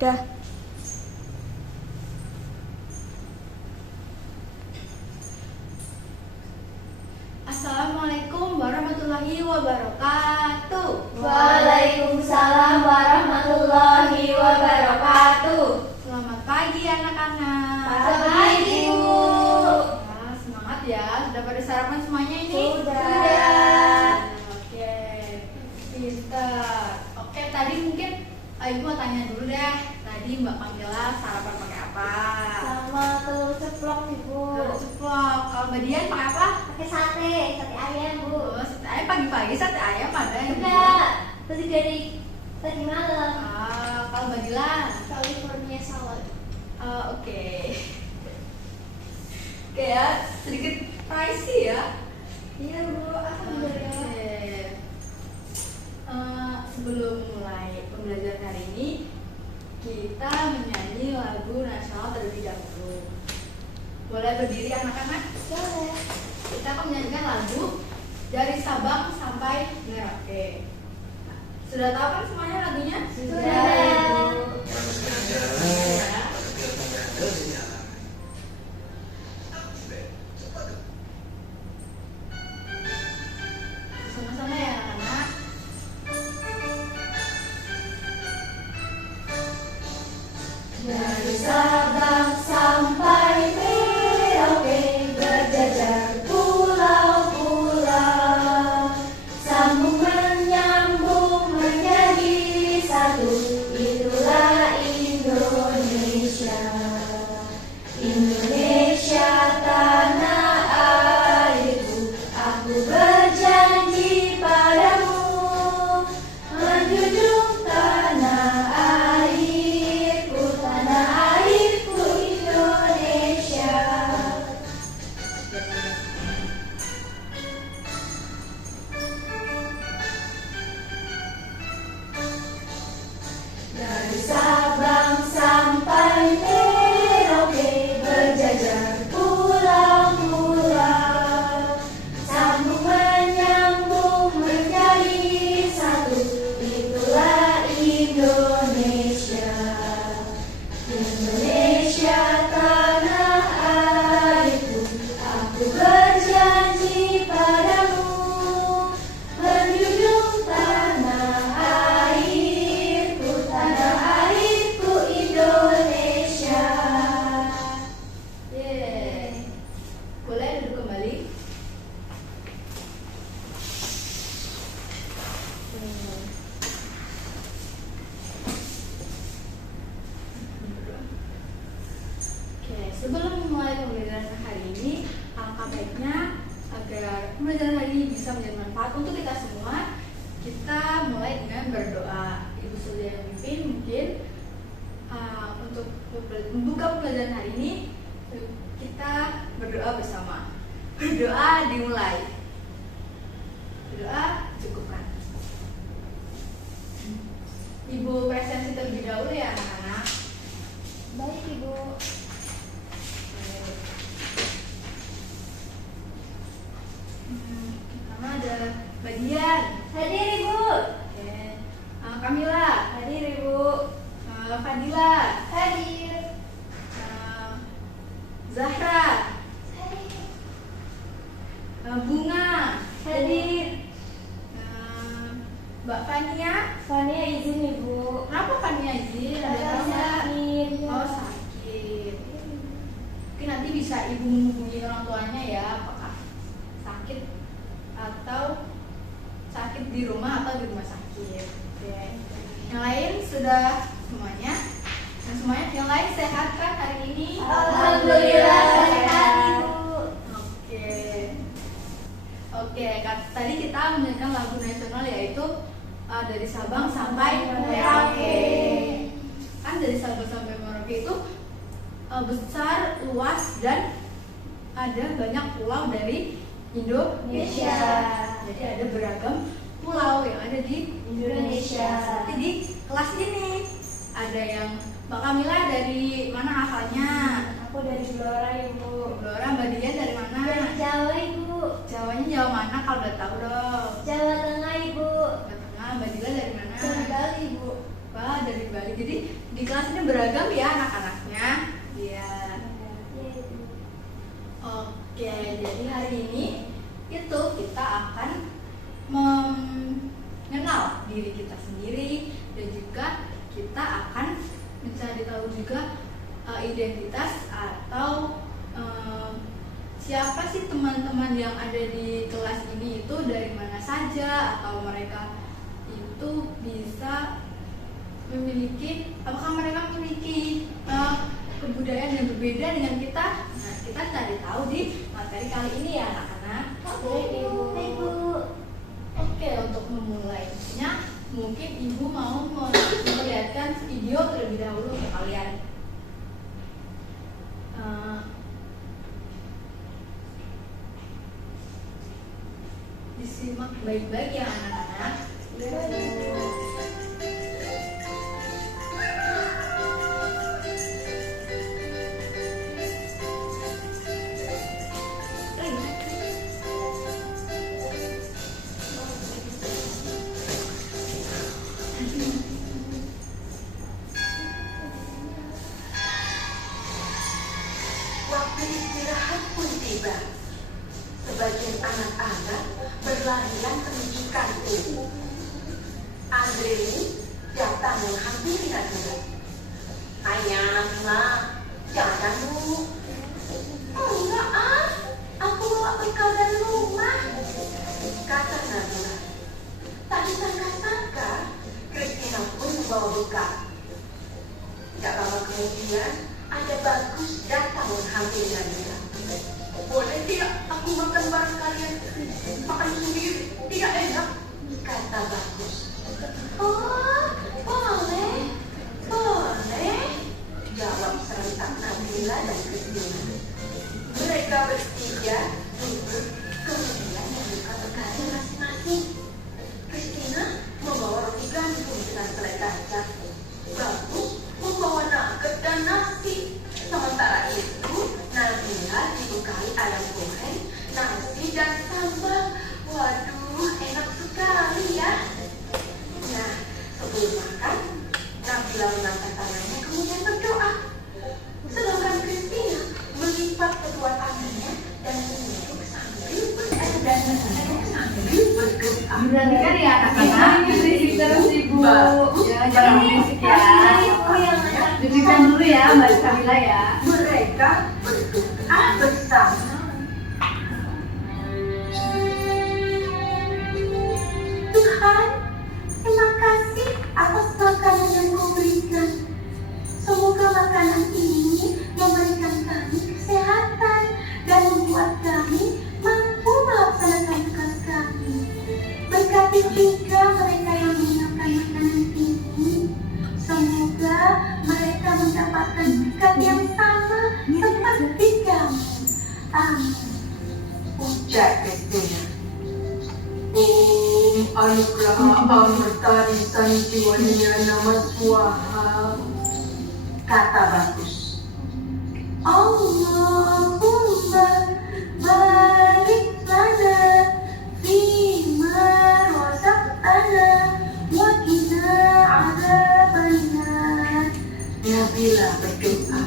Dah. Assalamualaikum warahmatullahi wabarakatuh. Waalaikumsalam warahmatullahi wabarakatuh. Selamat pagi anak-anak. Selamat pagi, Bu. Nah, semangat ya. Sudah pada sarapan semuanya ini? Sudah. Oke. Pintar. Oke, tadi mungkin Ibu mau tanya dulu deh. Tadi Mbak Pamela sarapan pakai apa? Sama telur ceplok, Ibu. Telur ceplok. Kalau Mbak Dian pakai apa? Pakai sate ayam, Bu. Oh, sate ayam pagi-pagi sate ayam ada ya? Enggak, tadi dari tadi malam. Kalau Mbak Dilan? California salad. Oke. Oke ya, sedikit pricey ya. Iya, Bu. Alhamdulillah. Oke. Sebelum mulai pembelajaran hari ini, kita menyanyi lagu nasional terlebih dahulu. Boleh berdiri anak-anak? Boleh. Kita akan menyanyikan lagu dari Sabang sampai Merauke. Sudah tahu kan semuanya lagunya? Sudah. Sama-sama ya anak-anak. Dari Sabang sampai Merauke berjajar pulau-pulau, sambung menyambung menjadi satu, itulah Indonesia. Indonesia tanah airku, aku berjanji padamu, menjunjung tanah airku Indonesia. Dari Sabang sampai Merauke berjajar pulau-pulau, sambung menyambung menjadi satu, itulah Indonesia. Indonesia tanah airku, aku berjanji padamu, menjunjung tanah airku Indonesia. Yeay. Boleh duduk kembali? Oke, sebelum memulai pembelajaran hari ini, alangkah baiknya agar pembelajaran hari ini bisa menjadi manfaat untuk kita semua. Kita mulai dengan berdoa. Ibu saja yang memimpin mungkin. Untuk membuka pembelajaran hari ini, kita berdoa bersama. Berdoa dimulai. Berdoa cukupkan. Ibu presensi terlebih dahulu ya anak-anak. Baik, Ibu. Pertama ada Mbak Dian. Hadir, Ibu. Oke. Kamila. Hadir, Ibu. Fadila. Hadir. Zahra. Hadir. Bunga. Hadir. Mbak Fania. Fania izin, Ibu. Kenapa Fania izin? Ada Kakak tahu nggak? sakit. Oh, sakit. Mungkin nanti bisa ibu menghubungi orang tuanya ya, apakah sakit atau sakit di rumah atau di rumah sakit. Oke. Yang lain sudah semuanya? Dan semuanya yang lain sehat kan hari ini? Alhamdulillah sehat, Ibu. Oke. Oke, tadi kita menyanyikan lagu nasional yaitu dari Sabang sampai Merauke. Kan dari Sabang sampai Merauke itu besar, luas, dan ada banyak pulau dari Indonesia. Jadi ada beragam pulau yang ada di Indonesia. Seperti di kelas ini ada yang Mbak Kamila dari mana asalnya? Aku dari Blora, Ibu. Blora. Mbak Dian dari mana? Dari Jawa, Ibu. Jawanya Jawa mana kalau udah tahu dong? Jawa Tengah, Ibu. Jawa Tengah. Mbak Dila dari mana? Dari Bali, Ibu. Wah, dari dibalik. Jadi di kelas ini beragam ya anak-anaknya. Iya. Oke, jadi hari ini itu kita akan mengenal diri kita sendiri dan juga kita akan mencari tahu juga identitas atau siapa sih teman-teman yang ada di kelas ini itu dari mana saja, atau mereka itu bisa memiliki, apakah mereka memiliki kebudayaan yang berbeda dengan kita. Nah, kita cari tahu di materi kali ini ya anak-anak. Ibu. Oke, untuk memulainya mungkin ibu mau memperlihatkan video terlebih dahulu ke kalian. Disimak baik-baik ya anak-anak. Waktu istirahat pun tiba. Sebagian anak-anak berlarian menuju kantin. Andrei datang menghampiri Nabila. Ayah, Mak, jangan Bu. Enggak aku bawa bekal dari rumah, kata Nabila. Tak disangka-sangka, Christina pun membawa bekal. Tidak lama kemudian, ada Bagus datang menghampiri Nabila. Boleh tidak aku makan bareng kalian? Makan sendiri, tidak enak, kata Bagus. Oh, boleh, jawab serentak Nabila dan Christina. Mereka bertiga duduk, kemudian membuka bekalnya masing-masing. Christina membawa roti gandum dengan selai kacang. Bagus membawa nugget dan nasi. Sementara itu, Nabila dibekali ayam goreng, nasi dan sambal. Waduh, enak sekali ya. Nah, sebelum makan, Nabila mengangkat tangannya kemudian berdoa. Sedangkan Christina melipat kedua tangannya dan duduk sambil berdoa. Berhentikan ya anak-anak. Berisik terus ibu. Ya, jangan berisik ya. Dudukkan dulu ya Mbak Sabila ya. Mereka berdoa bersama. Tuhan, terima kasih atas makanan yang Kau berikan. Semoga makanan ini memberikan kami kesehatan dan membuat kami mampu melaksanakan tugas kami. Berkati juga mereka yang menyiapkan makanan ini. Semoga mereka mendapatkan berkat yang sama seperti kami. Amin. Ujar Christina. Anugerah Amrita Sanjiwanya Nama Swaha, kata Bagus. Allahumma barik lana fima razaqtana wa qina adzabannar. Nabila berdoa.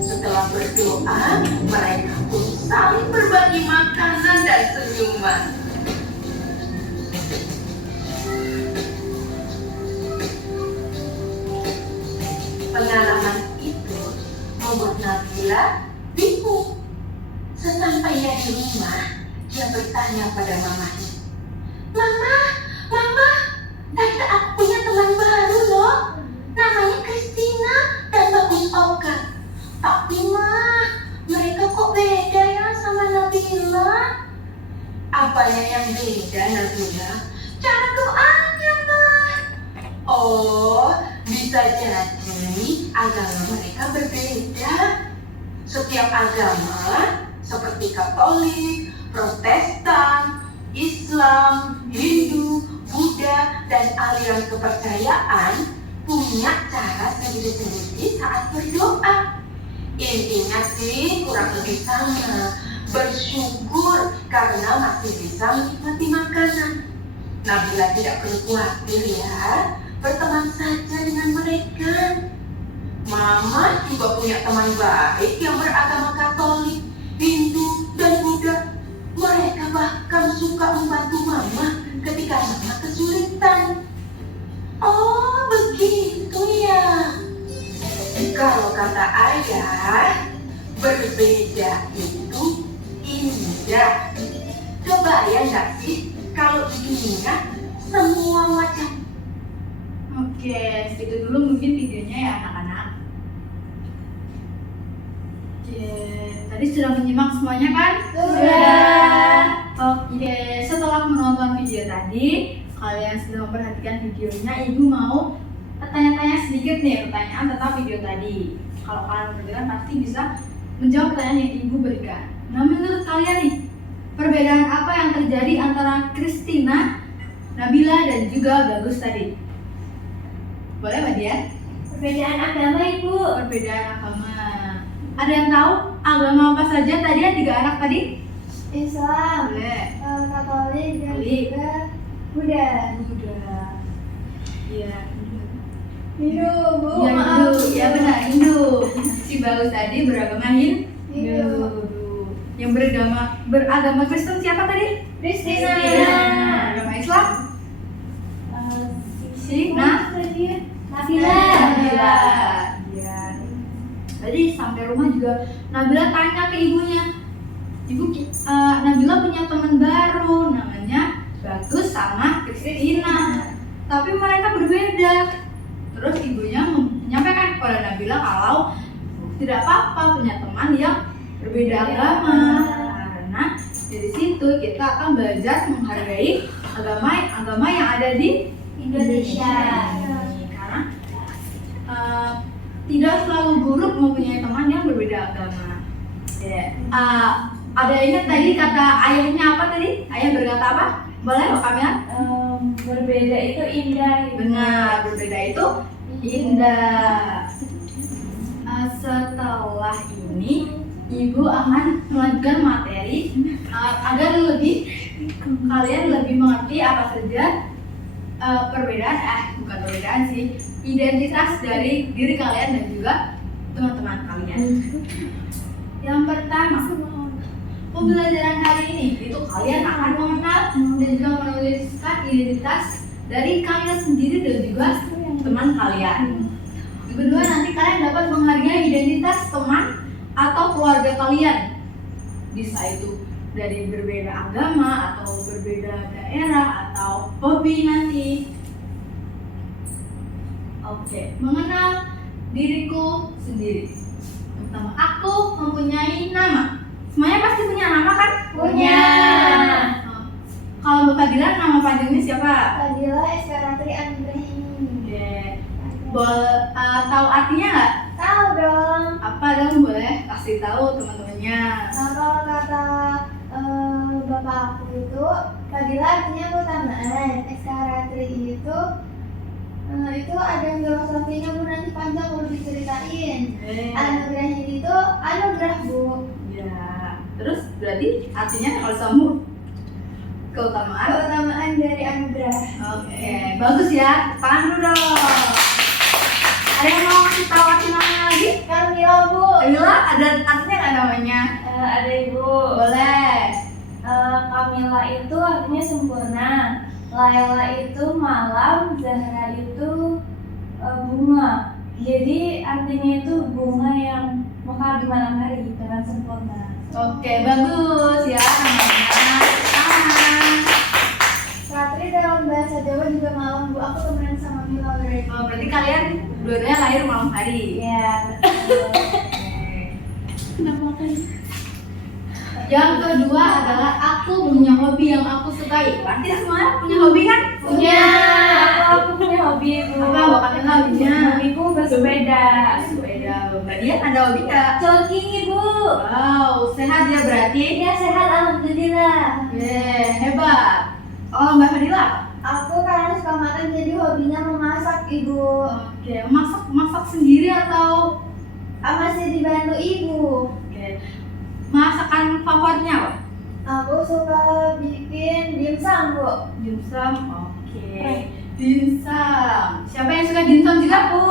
Setelah berdoa, mereka pun saling berbagi makanan dan senyuman. Pengalaman itu membuat Nabila bingung. Sesampainya di rumah, dia bertanya pada mamanya. Mama, tadi aku punya teman baru loh. Namanya Christina dan Bagus Oka. Tapi mereka kok beda ya sama Nabila? Apanya yang beda Nabila? Cara doanya, Oh, bisa jadi agama mereka berbeda. Setiap agama seperti Katolik, Protestan, Islam, Hindu, Buddha, dan aliran kepercayaan punya cara sendiri-sendiri saat berdoa. Intinya sih kurang lebih sama. Bersyukur karena masih bisa menikmati makanan. Nabila tidak perlu khawatir ya. Berteman saja dengan Mama juga punya teman baik yang beragama Katolik, Hindu, dan Buddha. Mereka bahkan suka membantu Mama ketika Mama kesulitan. Oh, begitu ya. Kalau kata Ayah, berbeda itu indah. Kebayang gak sih kalau di dunia semua macam. Oke, segitu dulu mungkin videonya ya anak-anak. Oke, tadi sudah menyimak semuanya kan? Sudah. Oke, setelah menonton video tadi, kalian sudah memperhatikan videonya, Ibu mau tanya-tanya sedikit nih pertanyaan tentang video tadi. Kalau kalian memperhatikan pasti bisa menjawab pertanyaan yang Ibu berikan. Nah, menurut kalian nih, perbedaan apa yang terjadi antara Christina, Nabila, dan juga Bagus tadi? Boleh Mbak Dian? Perbedaan agama, Ibu. Perbedaan agama. Ada yang tahu agama apa saja tadi ya 3 anak tadi? Islam, Boleh. Katolik, dan Katolik. juga Buddha. Udah. Iya. Hindu, Bu. Iya Maaf. Hindu. Ya benar Hindu. Si Bagus tadi beragama Hindu. Hindu. Yang beragama Kristen siapa tadi? Christina. Agama Islam? Si Nabila. Nabila. Iya. Tadi sampai rumah juga Nabila tanya ke ibunya. Ibu, Nabila punya teman baru namanya Bagus sama Christina. Tapi mereka berbeda. Terus ibunya menyampaikan kepada Nabila kalau tidak apa-apa punya teman yang berbeda agama. Karena dari situ kita akan belajar menghargai agama yang ada di Indonesia. Karena tidak selalu buruk mempunyai teman yang berbeda agama. Ada ingat tadi kata ayahnya apa tadi? Ayah berkata apa? Boleh Mbak Kamila? Berbeda itu indah. Benar, berbeda itu indah. Setelah ini Ibu akan melanjutkan materi agar kalian lebih mengerti apa saja bukan perbedaan sih, identitas dari diri kalian dan juga teman-teman kalian. Yang pertama, pembelajaran hari ini itu kalian akan mengenal dan juga menuliskan identitas dari kalian sendiri dan juga teman kalian. Yang kedua, nanti kalian dapat menghargai identitas teman atau keluarga kalian. Bisa itu dari berbeda agama atau berbeda daerah atau hobi nanti. Oke, mengenal diriku sendiri. Pertama, aku mempunyai nama. Semuanya pasti punya nama kan? Punya. Kalau Mbak Fadila, nama panjangnya siapa? Fadila Eskaratri Anggrahini. Oke. Tahu artinya nggak? Tahu dong. Apa dong, boleh kasih tahu teman-temannya. Kalau kata bapak aku itu Fadila artinya keutamaan. Eskaratri itu ada filosofinya, Bu, nanti panjang perlu diceritain. Anugerah ini itu anugerah, Bu. Ya. Terus berarti artinya kalau sambung Keutamaan dari anugerah. Oke, bagus ya. Tangan dulu dong. Ada yang mau kasih tahu arti namanya lagi? Kamila, Bu. Kamila, ada artinya nggak namanya? Ada, Ibu. Boleh. Kamila itu artinya sempurna. Laila itu malam, Zahra itu bunga. Jadi artinya itu bunga yang mekar di malam hari dengan sempurna. Oke, bagus ya namanya. Tangan. Ratri dalam bahasa Jawa juga malam, Bu. Aku temenan sama Mila berarti. Oh, berarti kalian dua-duanya lahir malam hari. Iya, betul. Kenapa makan? Yang kedua adalah aku punya hobi yang aku sukai. Berarti semua punya hobi kan? Punya. Aku punya hobi, Bu. Apa Mbak Kamila hobinya? Hobiku bersepeda. Sepeda. Mbak Dian ada hobi nggak? Jogging, Ibu. Wow, sehat ya berarti? Iya, sehat, alhamdulillah. Hebat. Oh, Mbak Fadila? Aku karena suka makan jadi hobinya memasak, Ibu. Oke, masak sendiri atau? Masih dibantu Ibu. Oke. Masakan favoritnya apa? Aku suka bikin dimsum, Bu. Dimsum. Oke. Dimsum. Siapa yang suka dimsum juga? Aku.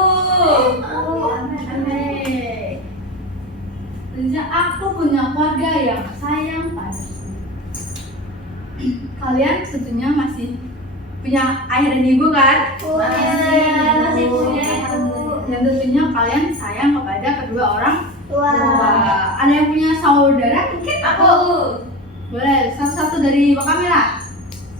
aku punya keluarga yang sayang padaku. Kalian tentunya masih punya ayah dan ibu kan? Masih punya ibu. Dan tentunya kalian sayang kepada kedua orang tua. Wah. Ada yang punya saudara mungkin? Aku. Boleh, satu-satu dari Mbak Kamila.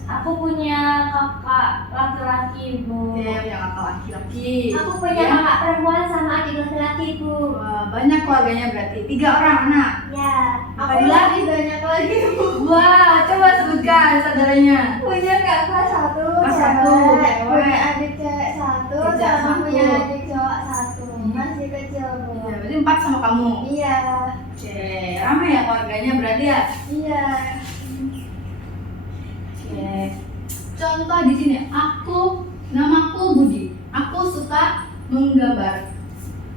Aku punya kakak laki-laki, Bu. Oke, punya kakak laki-laki. Aku punya Ya. kakak perempuan sama adik laki-laki, Bu. Wah, banyak keluarganya berarti 3 orang anak. Ya. Aku lebih banyak lagi, Bu. Wah, coba sebutkan saudaranya. Punya kakak satu, Kakak satu, cewek. punya adik cewek satu, Adik sama satu. punya adik cowok satu. Masih kecil, Bu. Ya, berarti 4 sama kamu. Iya. Oke, ramai ya keluarganya berarti ya. Iya. Oke. Contoh di sini, namaku Budi. Aku suka menggambar.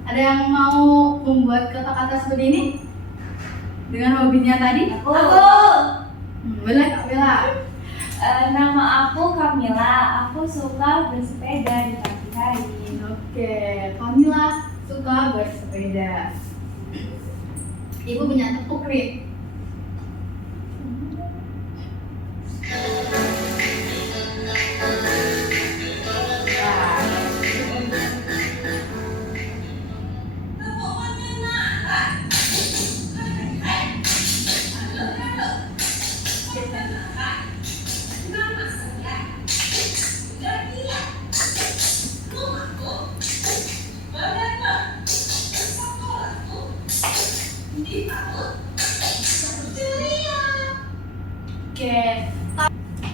Ada yang mau membuat kata-kata seperti ini? Dengan hobinya tadi? Aku. Boleh Kak Bella. Nama aku Kamila. Aku suka bersepeda di pagi hari. Oke, Kamila suka bersepeda. Ibu punya tepuk nih. Oke,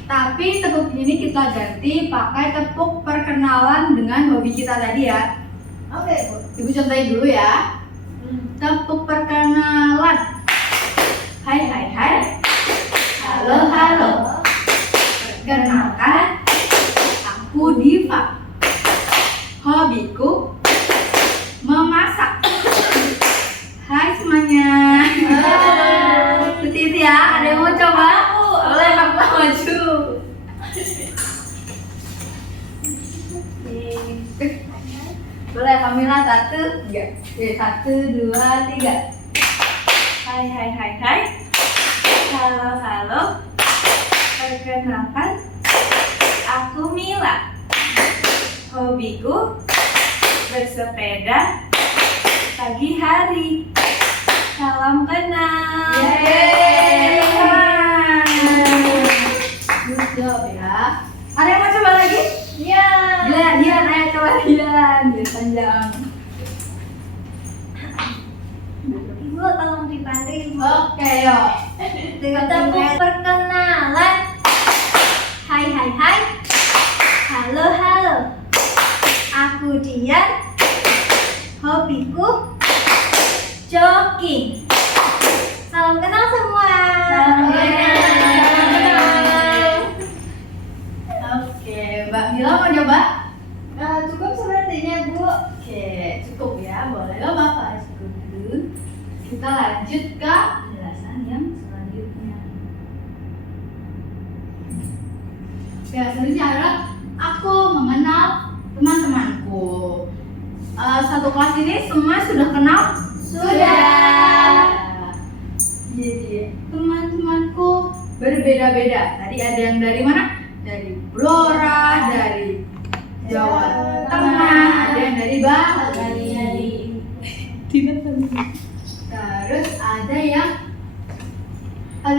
tapi tepuk ini kita ganti pakai tepuk perkenalan dengan hobi kita tadi ya. Oke, Bu. Ibu contohin dulu ya. Tepuk perkenalan. Hai hai hai. Halo halo. Perkenalkan, aku Diva. Hobiku memasak. Hai semuanya. Seperti itu ya. Ada yang mau coba? Boleh Kak maju. Boleh Kamila 1, 3. 1, 2, 3. Hai hai hai hai. Halo halo. Perkenalkan, aku Mila. Hobiku bersepeda pagi hari. Salam kenal. Yeay. Good job ya. Ada yang mau coba lagi? Ya. Dian, ayo coba Dian. Biar panjang. Ibu tolong dibantu Ibu. Oke, yuk. Tepuk perkenalan. Hai hai hai. Halo halo. Aku Dian. Hobiku jogging. Salam kenal semua. Salam kenal. Oke, Mbak Mila mau coba? Cukup sepertinya Bu. Oke, cukup ya. Boleh nggak Bapak? Cukup dulu. Kita lanjut ke penjelasan yang selanjutnya. Ya, selanjutnya adalah aku mengenal teman-temanku. Satu kelas ini semua sudah kenal? Sudah. Jadi teman-temanku berbeda-beda. Tadi ada yang dari mana? Dari Blora, dari Jawa Tengah, ada yang dari Bali. Terus ada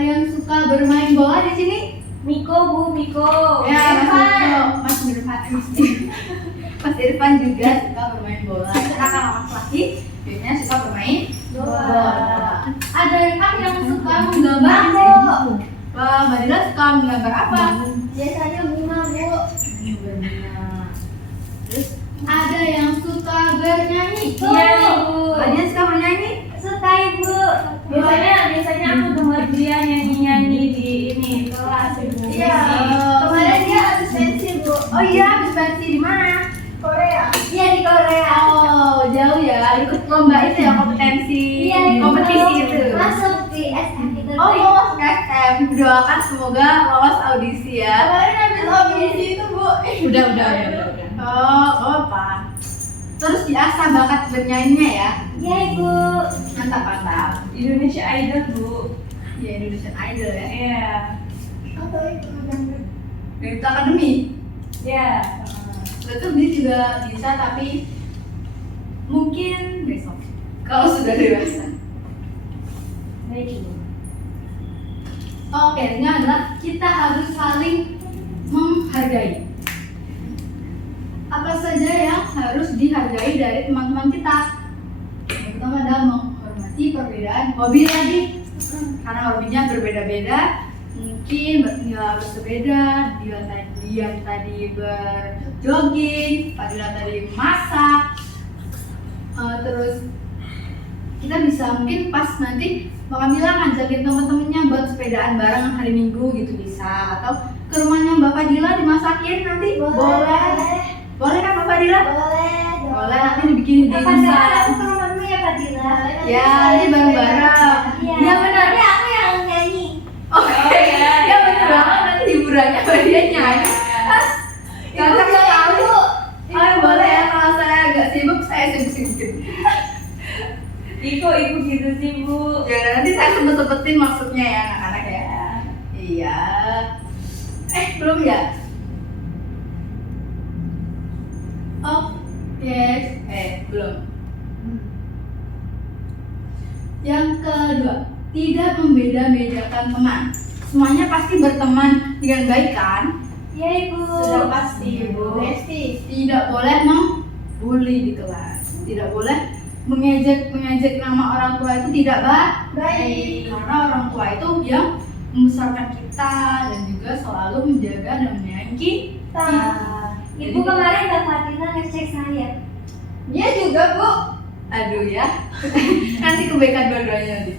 yang suka bermain bola di sini? Miko Bu, Miko. Ya, Mas Irfan juga suka bermain bola. Anak-anak laki biasanya suka bermain bola. Ada yang suka menggambar? Wah, Mbak Dila suka menggambar apa? Biasanya bunga Bu. Bunga. Terus ada yang suka bernyanyi? Iya nih Bu. Mbak Dila suka bernyanyi? Suka Ibu. Biasanya aku dengar dia nyanyi-nyanyi di ini kelas Ibu. Iya. Kemarin dia habis pensi Bu. Oh iya, habis pensi di mana? Korea. Iya di Korea. Oh, jauh ya. Ikut lomba itu ya, kompetensi. Iya, kompetisi itu. Masuk di SM itu. Oh, mau masuk SM. Doakan semoga lolos audisi ya. Kemarin habis audisi itu Bu. Udah. Oh, apa? Terus diasah bakat bernyanyinya ya. Ya Ibu. Mantap. Indonesia Idol Bu. Ya, Indonesian Idol ya. Iya. Apa itu dangdut? Dari Akademi. Ya. Betul, dia juga bisa tapi mungkin besok kalau sudah dewasa. Baik Ibu. Oke, ini adalah kita harus saling menghargai. Apa saja yang harus dihargai dari teman-teman kita? Yang pertama adalah menghormati perbedaan hobi tadi. Karena hobinya berbeda-beda, mungkin nggak harus berbeda. Dia tadi berjogging, Fadila tadi masak. Terus kita bisa mungkin pas nanti Mbak Kamila ngajakin temen-temennya buat sepedaan bareng hari Minggu gitu bisa, atau ke rumahnya Mbak Fadila dimasakin nanti boleh kan Mbak Fadila? Boleh, nanti dibikin Kapan-kapan dimsum. aku ke rumah dulu ya Fadila. Ya, nanti bareng-bareng. Iya. Ya benar. Nanti aku yang nyanyi. Oke, ya benar banget, nanti hiburannya dia nyanyi. Cocok sekali. Oh, boleh ya, kalau saya agak sibuk, saya sibuk-sibukin. Ibu gitu sih Bu. Ya nanti saya sempet-sempetin maksudnya ya anak-anak ya. Iya. Belum ya? Oh, yes. Belum. Yang kedua, tidak membeda-bedakan teman. Semuanya pasti berteman dengan baik kan? Ya Ibu. Sudah pasti, Ibu. Pasti. Tidak boleh membuli di kelas. Tidak boleh mengejek nama orang tua, itu tidak baik. Karena orang tua itu yang membesarkan kita dan juga selalu menjaga dan menyayangi kita. Ibu kemarin Mbak Fadila ngecek saya. Dia juga, Bu. Aduh ya. Nanti kebaikan dua-duanya nanti.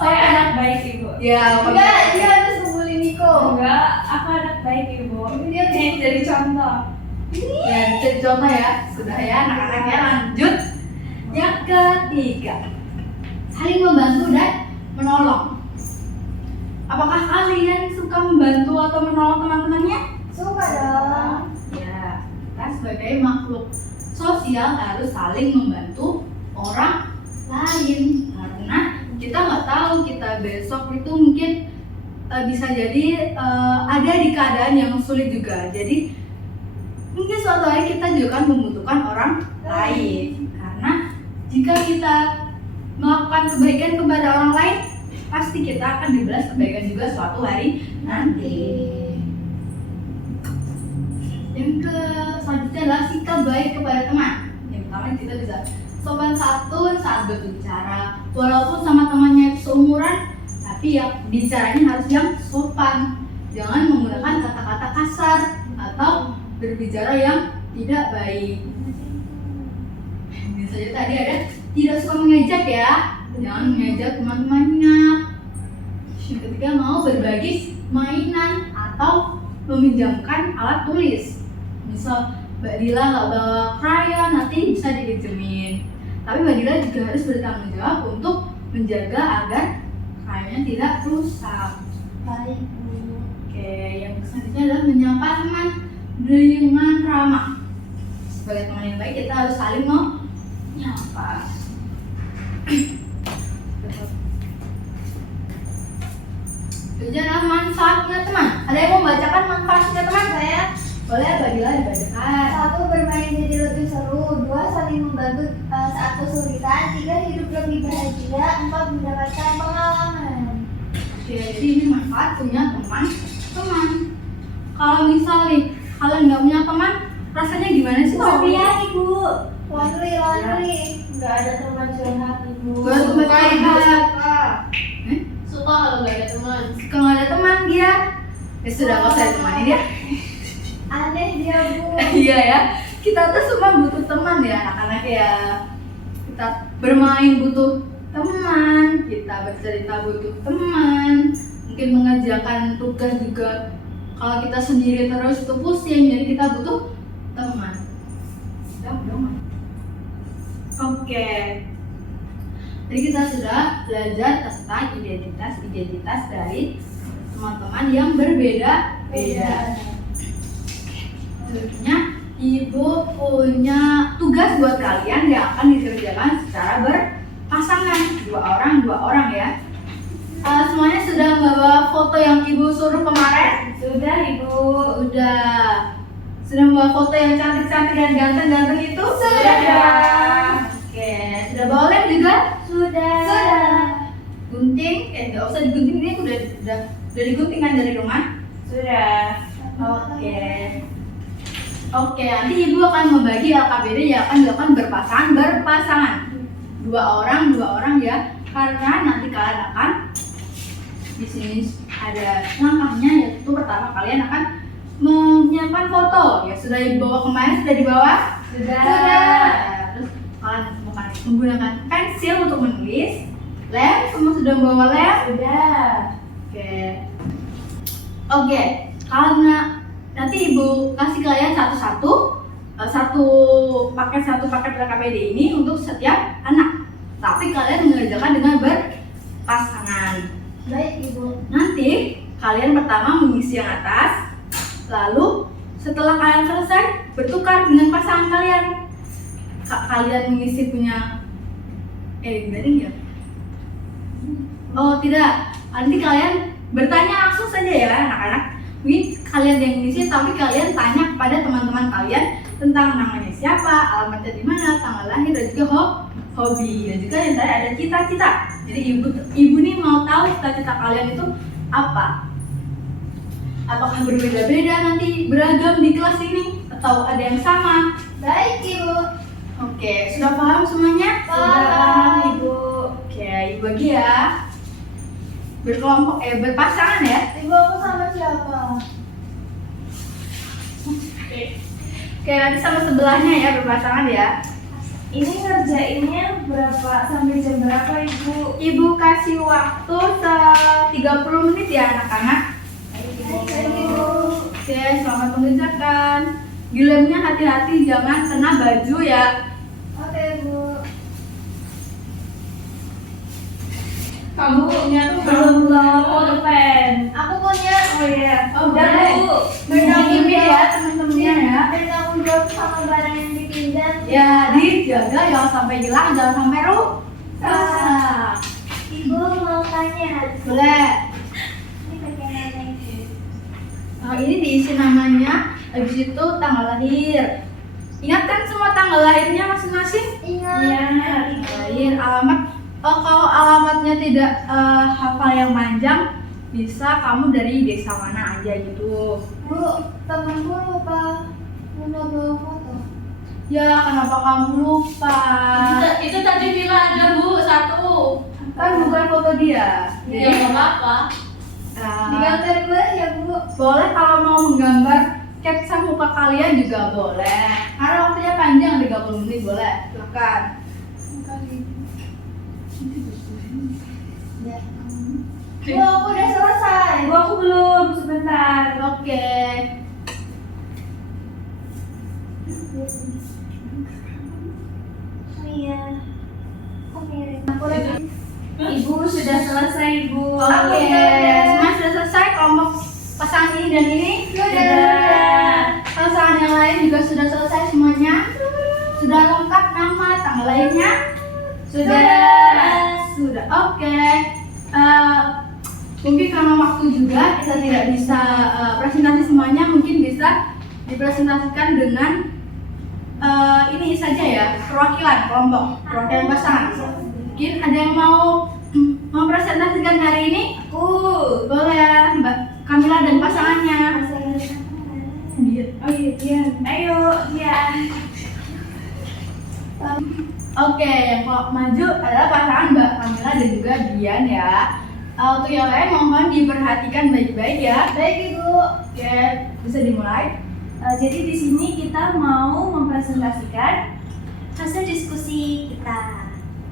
Saya anak baik Ibu. Ya, Enggak, dia harus membuli Niko. Enggak, aku anak baik Ibu. Dia Nih jadi contoh. ya jadi contoh ya. Sudah ya anak-anaknya, lanjut. Yang ketiga, saling membantu dan menolong. Apakah kalian suka membantu atau menolong teman-temannya? suka dong. Ya, kita sebagai makhluk sosial harus saling membantu orang lain, karena kita nggak tahu kita besok itu mungkin bisa jadi ada di keadaan yang sulit juga. Jadi mungkin suatu hari kita juga akan membutuhkan orang lain, karena jika kita melakukan kebaikan kepada orang lain, pasti kita akan dibalas kebaikan juga suatu hari nanti. Yang selanjutnya adalah sikap baik kepada teman. Yang pertama kita bisa sopan santun saat berbicara, walaupun sama temannya seumuran, tapi yang bicaranya harus yang sopan. Jangan menggunakan kata-kata kasar atau berbicara yang tidak baik. Misalnya tadi ada tidak suka mengejek ya, jangan mengejek teman-temannya. Yang ketiga, mau berbagi mainan atau meminjamkan alat tulis. Misal Mbak Dila nggak bawa krayon, nanti bisa dipinjemin. Tapi Mbak Dila juga harus bertanggung jawab untuk menjaga agar krayonnya tidak rusak. Baik, Bu. Oke, yang selanjutnya adalah menyapa teman dengan ramah. Sebagai teman yang baik, kita harus saling menyapa. Tujuan manfaatnya teman. Ada yang mau bacakan manfaatnya teman? Saya Boleh, Mbak Dila dibacakan. 1. Bermain jadi lebih seru. 2. Saling membantu saat kesulitan. 3. Hidup lebih bahagia. 4. Mendapatkan pengalaman. Oke, jadi ini manfaat punya teman. Kalau misal nih, kalian nggak punya teman, rasanya gimana sih? Kesepian Ibu. Laundry. Nggak ada teman curhat Ibu. Gue suka curhat. Suka kalau nggak ada teman. Kalau nggak ada teman dia, ya sudah nggak usah ditemani dia. Aneh dia, Bu. Iya ya, kita tuh semua butuh teman ya anak-anak ya. Kita bermain butuh teman, kita bercerita butuh teman, mungkin mengerjakan tugas juga. Kalau kita sendiri terus itu pusing, jadi kita butuh teman. Dong. Oke. Jadi kita sudah belajar tentang identitas dari teman-teman yang berbeda-beda. Selanjutnya Ibu punya tugas buat kalian yang akan dikerjakan secara berpasangan, dua orang ya. Semuanya sudah membawa foto yang ibu suruh kemarin? Sudah Ibu. Sudah membawa foto yang cantik-cantik dan ganteng-ganteng itu? Sudah. Oke, sudah bawa lem juga? Sudah. Gunting? Nggak usah digunting, ini udah digunting kan dari rumah? Sudah. Oke, nanti ibu akan membagi LKPD yang akan dilakukan berpasangan. Dua orang ya, karena nanti kalian akan di sini ada langkahnya, yaitu pertama kalian akan menyiapkan foto. Ya sudah dibawa kemarin, sudah dibawa? Sudah. Terus kalian menggunakan pensil untuk menulis. Lem, semua sudah membawa lem? Sudah. Oke, karena nanti ibu kasih kalian satu paket LKPD ini untuk setiap anak. Tapi kalian mengerjakan dengan berpasangan. Baik Ibu. Nanti kalian pertama mengisi yang atas, lalu setelah kalian selesai bertukar dengan pasangan kalian. Kalian mengisi punya gimana ya? Oh tidak, nanti kalian bertanya langsung saja ya anak-anak. Mungkin kalian yang mengisi, tapi kalian tanya kepada teman-teman kalian tentang namanya siapa, alamatnya di mana, tanggal lahir, dan juga hobi, dan juga yang tadi ada cita-cita. Jadi ibu nih mau tahu cita-cita kalian itu apa? Apakah berbeda-beda nanti beragam di kelas ini atau ada yang sama? Baik Ibu. Oke, sudah paham semuanya? Sudah, Ibu. Oke, ibu bagi ya. Berkelompok, berpasangan ya. Ibu aku sama siapa? Oke, nanti sama sebelahnya ya, berpasangan ya. Ini ngerjainnya berapa sampai jam berapa Ibu? Ibu kasih waktu 30 menit ya anak-anak. Ibu. Oke, selamat mengerjakan. Di lemnya hati-hati jangan kena baju ya. Oke Bu. Kamu punya tuh Belum pulpen. Aku punya. Oh iya. Oh, Udah boleh. Bu. Bertanggung ya teman-temannya ya. Bertanggung jawab sama barang yang dipinjam. Ya, dijaga jangan sampai hilang, jangan sampai rusak. Ibu mau tanya. Boleh. Ini bagaimana Ibu? Ini diisi namanya, habis itu tanggal lahir. Ingat kan semua tanggal lahirnya masing-masing? Ingat. Iya. Tanggal lahir, alamat. Kalau alamatnya tidak hafal yang panjang, bisa kamu dari desa mana aja gitu. Bu, temanku lupa bawa foto. Ya, kenapa kamu lupa? Itu tadi bilang ada Bu, satu. Kan bukan foto dia. Ya nggak apa-apa. Digambar boleh ya Bu? Boleh kalau mau menggambar sketsa muka kalian juga boleh. Karena waktunya panjang 30 menit boleh. Silakan. Bu, aku udah selesai. Ibu aku belum, sebentar. Oke. Oh iya. Kok mirip? Aku lagi. Ibu sudah selesai Ibu. Oke. Semua sudah selesai kelompok pasangan ini dan ini? Sudah. Pasangan yang lain juga sudah selesai semuanya? Sudah lengkap nama, tanggal lahirnya? Sudah. Oke. Mungkin karena waktu juga kita tidak bisa presentasi semuanya, mungkin bisa dipresentasikan dengan ini saja ya, perwakilan kelompok, perwakilan pasangan. Mungkin ada yang mau mempresentasikan hari ini? Boleh, Mbak Kamila dan pasangannya. Oh iya, Dian. Ayo, Dian. Oke, yang maju adalah pasangan Mbak Kamila dan juga Dian ya. Untuk yang lain mohon diperhatikan baik-baik ya. Baik Ibu. Oke, bisa dimulai. Jadi di sini kita mau mempresentasikan Hasil diskusi kita.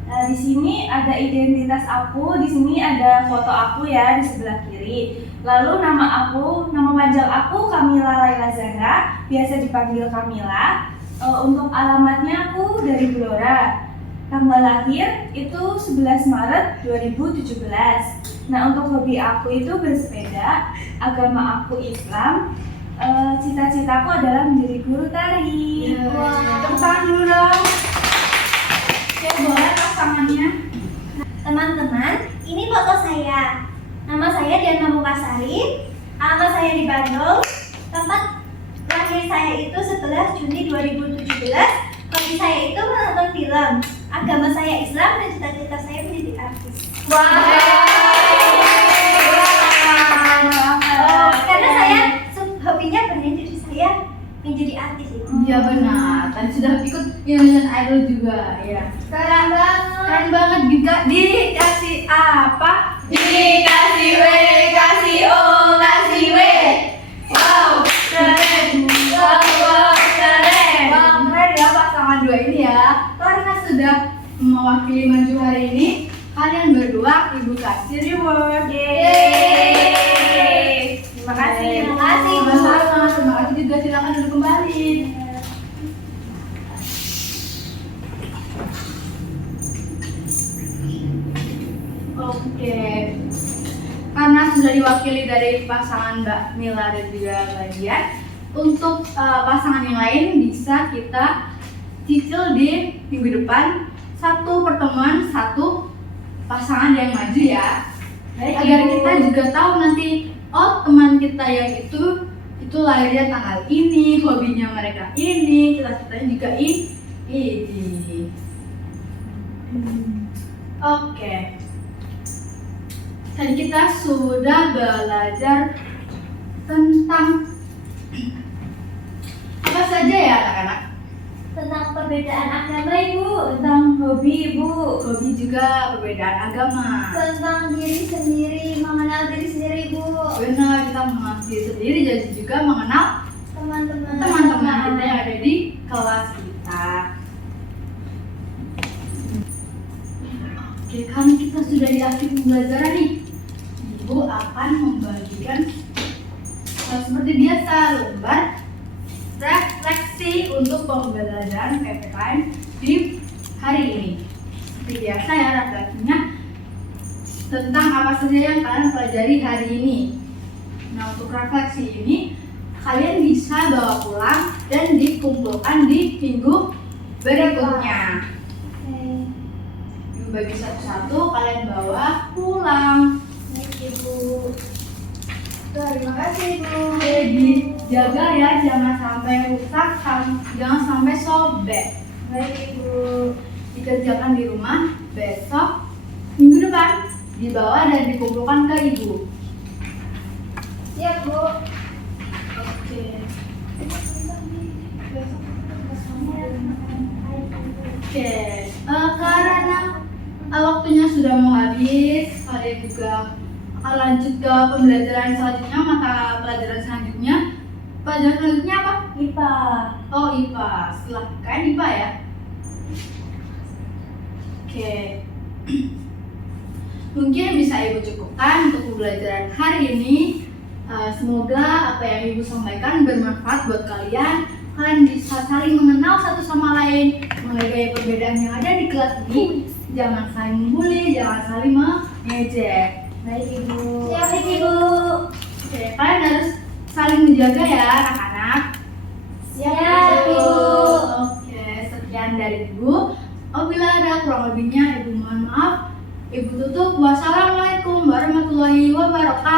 di sini ada identitas aku, di sini ada foto aku ya di sebelah kiri. Lalu nama panjang aku Kamila Laila Zahra, biasa dipanggil Kamila. Untuk alamatnya aku dari Blora. Tanggal lahir itu 11 Maret 2017. Nah, untuk hobi aku itu bersepeda, agama aku Islam, cita-citaku adalah menjadi guru tari. Puspasari. Alamat saya di Bandung. Tempat lahir saya itu 11 Juni 2017. Hobi saya itu menonton film. Agama saya Islam dan cita-cita saya menjadi artis. Karena saya hobinya benar, jadi saya menjadi artis itu. Iya benar. Tadi sudah ikut Indonesian Idol juga, ya. Keren banget. Keren banget juga. Dikasih apa? Dikasih W, kasih O, kasih W. Wow, keren. Wow, keren. Wah, keren ya pasangan dua ini ya. Karena sudah mewakili Maju hari ini, kalian berdua Ibu kasih reward. Yeay. Terima kasih. Terima kasih. Sama-sama. Terima kasih juga. Silakan duduk kembali. Oke. Karena sudah diwakili dari pasangan Mbak Mila dan juga Mbak Dian, untuk pasangan yang lain bisa kita cicil di minggu depan, satu pertemuan satu pasangan yang maju ya. Agar kita juga tahu nanti, oh teman kita yang itu lahirnya tanggal ini, hobinya mereka ini, cita-citanya juga ini. Oke. Tadi kita sudah belajar tentang apa saja ya anak-anak? Tentang perbedaan agama, Ibu. Tentang hobi, Ibu. Hobi juga perbedaan agama. Tentang diri sendiri, mengenal diri sendiri, Ibu. Benar, kita mengenal diri sendiri dan juga mengenal Teman-teman. teman-teman kita yang ada di kelas kita. Oke, karena kita sudah di akhir pembelajaran nih, Ibu akan membagikan seperti biasa lembar refleksi untuk pembelajaran PPKN di hari ini. Seperti biasa ya, refleksinya tentang apa saja yang kalian pelajari hari ini. Nah, untuk refleksi ini kalian bisa bawa pulang dan dikumpulkan di minggu berikutnya. Ibu bagi satu-satu, kalian bawa pulang. Baik, Ibu. Terima kasih, Ibu. Oke, dijaga ya, jangan sampai rusak, jangan sampai sobek. Baik, Ibu. Dikerjakan di rumah, besok minggu depan dibawa dan dikumpulkan ke Ibu. Siap, Bu. Oke. Oke, karena waktunya sudah mau habis, kalian juga akan lanjut ke pembelajaran selanjutnya, mata pelajaran selanjutnya. Pelajaran selanjutnya apa? IPA. Oh, IPA. Silahkan IPA ya. Oke. Mungkin bisa Ibu cukupkan untuk pembelajaran hari ini. Semoga apa yang Ibu sampaikan bermanfaat buat kalian. Kalian bisa saling mengenal satu sama lain, menghargai perbedaan yang ada di kelas ini. Jangan saling membuli, jangan saling mengejek. Baik, Ibu. Siap, Ibu. Oke, kalian harus saling menjaga ya anak-anak. Siap, Ibu. Oke, sekian dari Ibu. Apabila ada kurang lebihnya, Ibu mohon maaf. Ibu tutup. Wassalamualaikum warahmatullahi wabarakatuh.